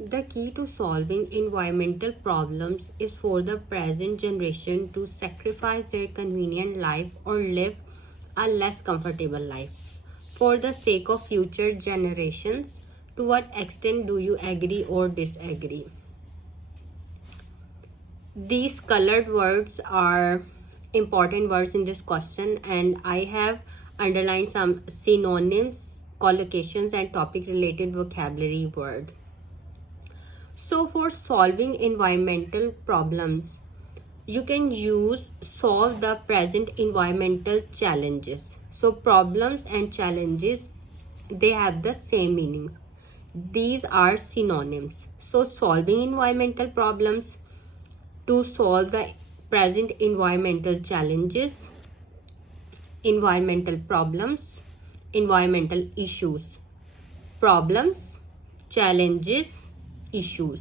The key to solving environmental problems is for the present generation to sacrifice their convenient life or live a less comfortable life for the sake of future generations. To what extent do you agree or disagree? These colored words are important words in this question, and I have underlined some synonyms, collocations, and topic related vocabulary word. So for solving environmental problems, you can use solve the present environmental challenges. So problems and challenges, they have the same meanings. These are synonyms. So solving environmental problems, to solve the present environmental challenges, environmental problems, environmental issues, problems, challenges, issues,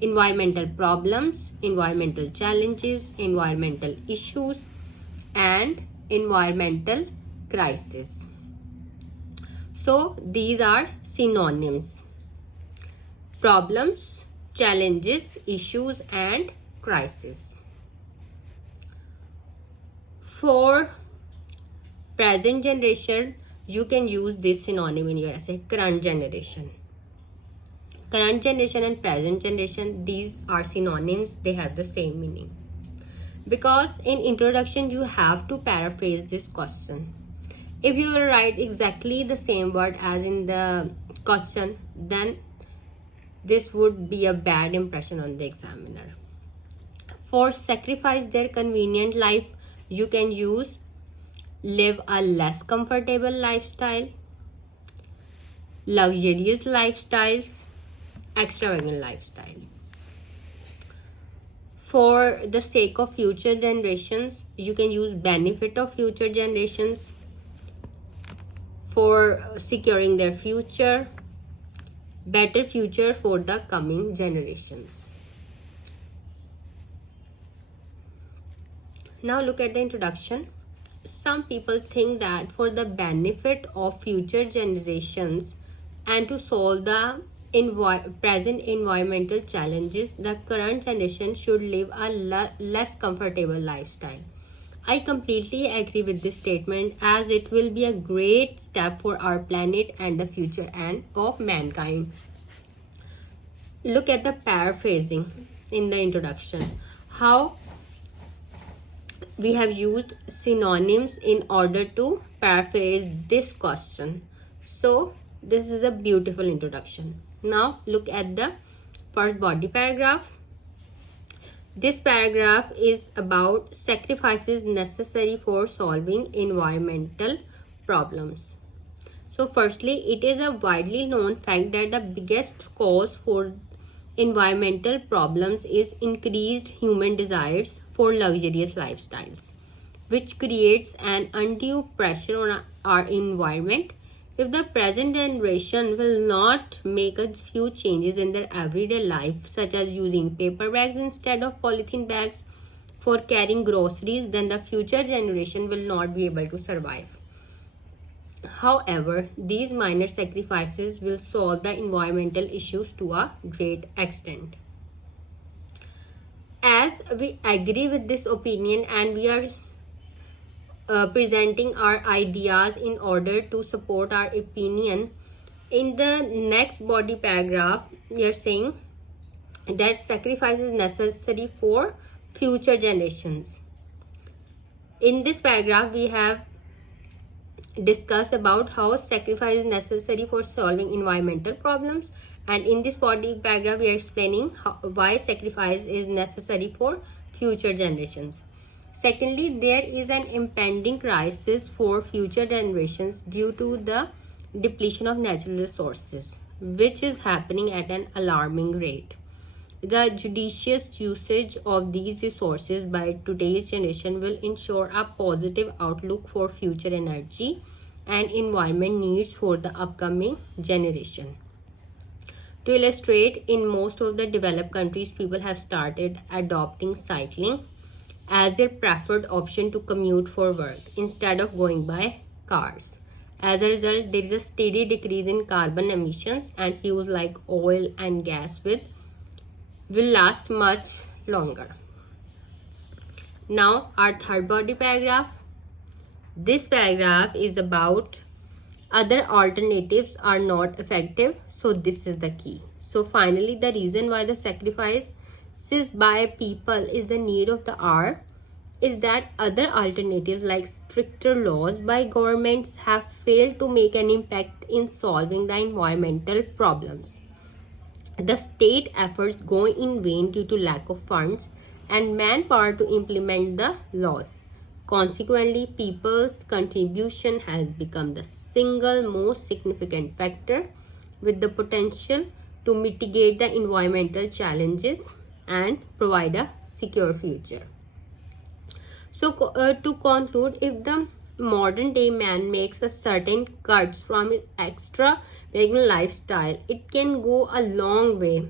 environmental problems, environmental challenges, environmental issues, and environmental crisis. So these are synonyms: problems, challenges, issues, and crisis. For present generation, you can use this synonym in your essay: current generation. Current generation and present generation, these are synonyms, they have the same meaning. Because in introduction you have to paraphrase this question. If you will write exactly the same word as in the question, then this would be a bad impression on the examiner. For sacrifice their convenient life, you can use live a less comfortable lifestyle, luxurious lifestyles, extravagant lifestyle. For the sake of future generations, you can use benefit of future generations. For securing their future, better future for the coming generations. Now look at the introduction. Some people think that for the benefit of future generations and to solve the present environmental challenges, the current generation should live a less comfortable lifestyle. I completely agree with this statement, as it will be a great step for our planet and the future and of mankind. Look at the paraphrasing in the introduction. How we have used synonyms in order to paraphrase this question. So this is a beautiful introduction. Now look at the first body paragraph. This paragraph is about sacrifices necessary for solving environmental problems. So firstly, it is a widely known fact that the biggest cause for environmental problems is increased human desires for luxurious lifestyles, which creates an undue pressure on our environment. If the present generation will not make a few changes in their everyday life, such as using paper bags instead of polythene bags for carrying groceries, then the future generation will not be able to survive. However, these minor sacrifices will solve the environmental issues to a great extent. As we agree with this opinion and we are presenting our ideas in order to support our opinion, in the next body paragraph we are saying that sacrifice is necessary for future generations. In this paragraph we have discussed about how sacrifice is necessary for solving environmental problems, and in this body paragraph we are explaining why sacrifice is necessary for future generations. Secondly, there is an impending crisis for future generations due to the depletion of natural resources, which is happening at an alarming rate. The judicious usage of these resources by today's generation will ensure a positive outlook for future energy and environment needs for the upcoming generation. To illustrate, in most of the developed countries, people have started adopting cycling as their preferred option to commute for work instead of going by cars. As a result, there is a steady decrease in carbon emissions, and fuels like oil and gas will last much longer. Now, our third body paragraph. This paragraph is about other alternatives are not effective, so this is the key. So finally, the reason why the sacrifices by people is the need of the hour is that other alternatives like stricter laws by governments have failed to make an impact in solving the environmental problems. The state efforts go in vain due to lack of funds and manpower to implement the laws. Consequently, people's contribution has become the single most significant factor with the potential to mitigate the environmental challenges and provide a secure future. So to conclude, if the modern day man makes a certain cuts from his extravagant lifestyle, it can go a long way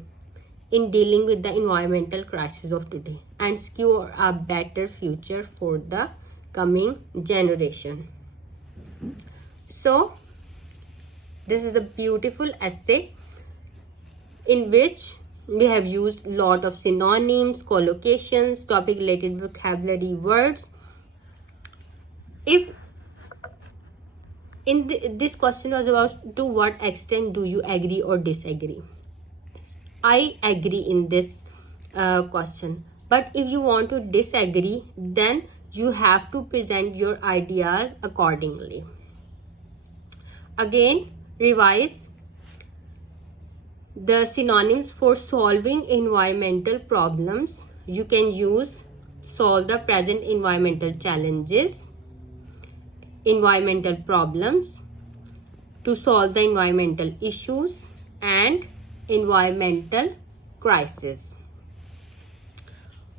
in dealing with the environmental crisis of today and secure a better future for the coming generation. So this is a beautiful essay in which we have used a lot of synonyms, collocations, topic related vocabulary words. If this question was about to what extent do you agree or disagree, I agree in this question. But if you want to disagree, then you have to present your ideas accordingly. Again, revise the synonyms for solving environmental problems. You can use solve the present environmental challenges, environmental problems, to solve the environmental issues, and environmental crisis.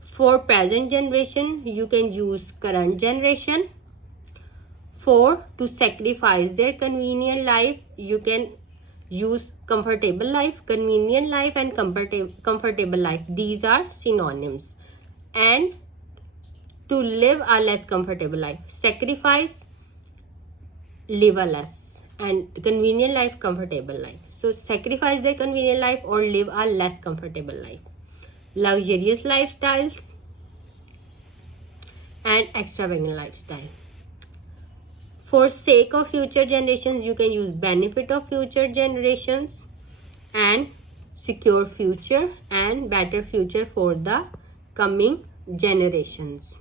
For present generation, you can use current generation. For to sacrifice their convenient life, you can use comfortable life, convenient life, and comfortable life. These are synonyms. And to live a less comfortable life, sacrifice, live a less, and convenient life, comfortable life. So sacrifice their convenient life or live a less comfortable life. Luxurious lifestyles and extravagant lifestyle. For sake of future generations, you can use benefit of future generations and secure future and better future for the coming generations.